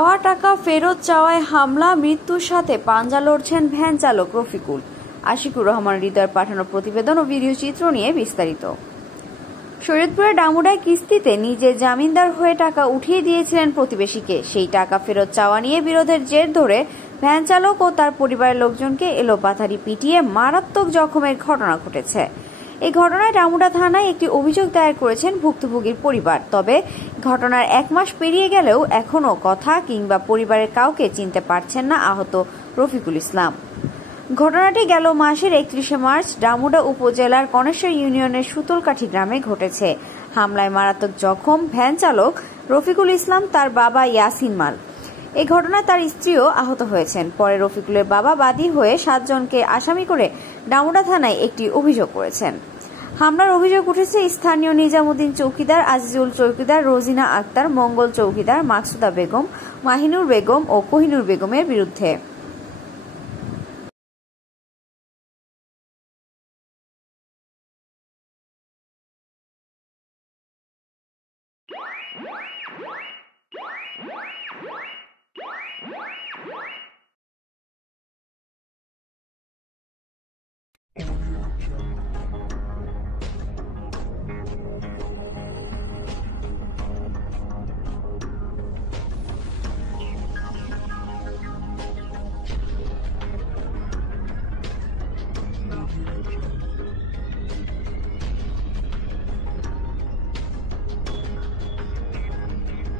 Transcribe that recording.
পাওয়া টাকা ফেরত চাওয়ায় হামলা, মৃত্যুর সাথে পাঞ্জা লড়ছেন ভ্যান চালক রফিকুল। আশিকুর রহমান হৃদয়ের পাঠানো প্রতিবেদন ও ভিডিও চিত্র নিয়ে বিস্তারিত। শরীয়তপুরের ডামুডায় কিস্তিতে নিজে জামিনদার হয়ে টাকা উঠিয়ে দিয়েছিলেন প্রতিবেশীকে। সেই টাকা ফেরত চাওয়া নিয়ে বিরোধের জের ধরে ভ্যান চালক ও তার পরিবারের লোকজনকে এলোপাথারি পিটিয়ে মারাত্মক জখমের ঘটনা ঘটেছে। এই ঘটনায় ডামুডা থানায় একটি অভিযোগ দায়ের করেছেন ভুক্তভোগীর পরিবার। তবে ঘটনার 1 মাস পেরিয়ে গেলেও এখনও কথা কিংবা পরিবারের কাউকে চিনতে পারছেন না আহত রফিকুল ইসলাম। ঘটনাটি গেল মাসের 31 মার্চ ডামুডা উপজেলার কনেশ্বর ইউনিয়নের সুতলকাঠি গ্রামে ঘটেছে। হামলায় মারাত্মক জখম ভ্যান চালক রফিকুল ইসলাম, তার বাবা ইয়াসিন মাল। এই ঘটনায় তার স্ত্রীও আহত হয়েছেন। পরে রফিকুলের বাবা বাদী হয়ে 7 জনকে আসামি করে ডামুডা থানায় একটি অভিযোগ করেছেন। হামলার অভিযোগ উঠেছে স্থানীয় নিজামুদ্দিন চৌকিদার, আজিজুল চৌকিদার, রোজিনা আক্তার, মঙ্গল চৌকিদার, মাকসুদা বেগম, মাহিনুর বেগম ও কোহিনুর বেগমের বিরুদ্ধে।